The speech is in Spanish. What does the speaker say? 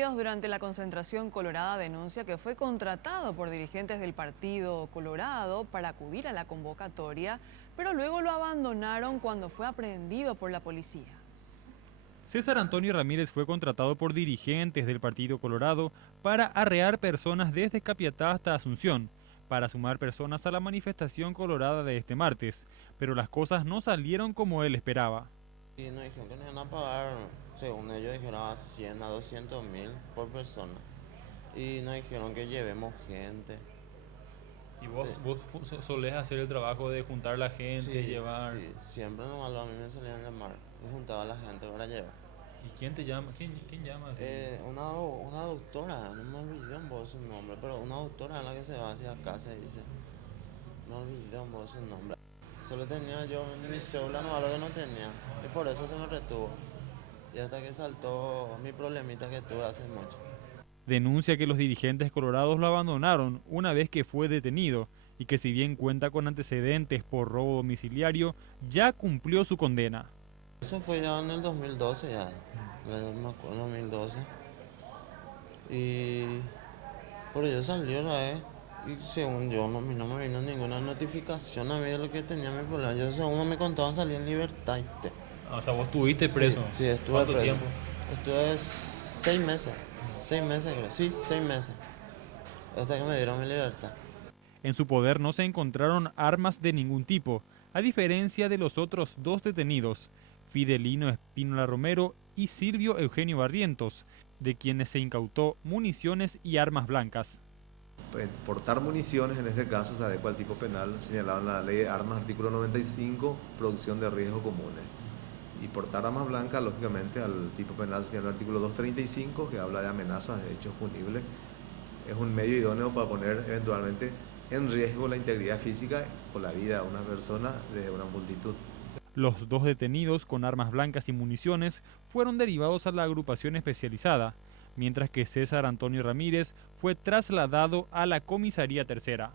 detenidos durante la concentración colorada denuncia que fue contratado por dirigentes del Partido Colorado para acudir a la convocatoria, pero luego lo abandonaron cuando fue aprehendido por la policía. César Antonio Ramírez fue contratado por dirigentes del Partido Colorado para arrear personas desde Capiatá hasta Asunción, para sumar personas a la manifestación colorada de este martes, pero las cosas no salieron como él esperaba. Y nos dijeron que nos iban a pagar, según ellos dijeron, a 100 a 200 mil por persona. Y nos dijeron que llevemos gente. ¿Y vos solés hacer el trabajo de juntar la gente, Sí, llevar? sí, siempre nomás a mí me salían a llamar. Me juntaba a la gente para llevar. ¿Y quién te llama? ¿Quién llama así? Una doctora, no me olvidé un poco su nombre, pero una doctora en la que se va hacia casa y dice, me olvidé un poco su nombre. Solo tenía yo en mi cédula, no, algo que no tenía, y por eso se me retuvo. Y hasta que saltó mi problemita que tuve hace mucho. Denuncia que los dirigentes colorados lo abandonaron una vez que fue detenido y que si bien cuenta con antecedentes por robo domiciliario, ya cumplió su condena. Eso fue ya en el 2012 ya, me acuerdo, 2012. Y por ello salió la vez. Y según yo, no me vino ninguna notificación a mí de lo que tenía mi problema. Yo según me contaban salir en libertad. O sea, vos estuviste preso. Sí, estuve ¿Cuánto preso. tiempo? Estuve 6 meses. 6 meses creo. Sí, 6 meses. Hasta que me dieron mi libertad. En su poder no se encontraron armas de ningún tipo, a diferencia de los otros dos detenidos, Fidelino Espínola Romero y Silvio Eugenio Barrientos, de quienes se incautó municiones y armas blancas. Portar municiones, en este caso, se adecua al tipo penal señalado en la Ley de Armas, artículo 95, producción de riesgos comunes. Y portar armas blancas, lógicamente, al tipo penal señalado en el artículo 235, que habla de amenazas de hechos punibles, es un medio idóneo para poner eventualmente en riesgo la integridad física o la vida de una persona desde una multitud. Los dos detenidos con armas blancas y municiones fueron derivados a la agrupación especializada, mientras que César Antonio Ramírez fue trasladado a la comisaría tercera.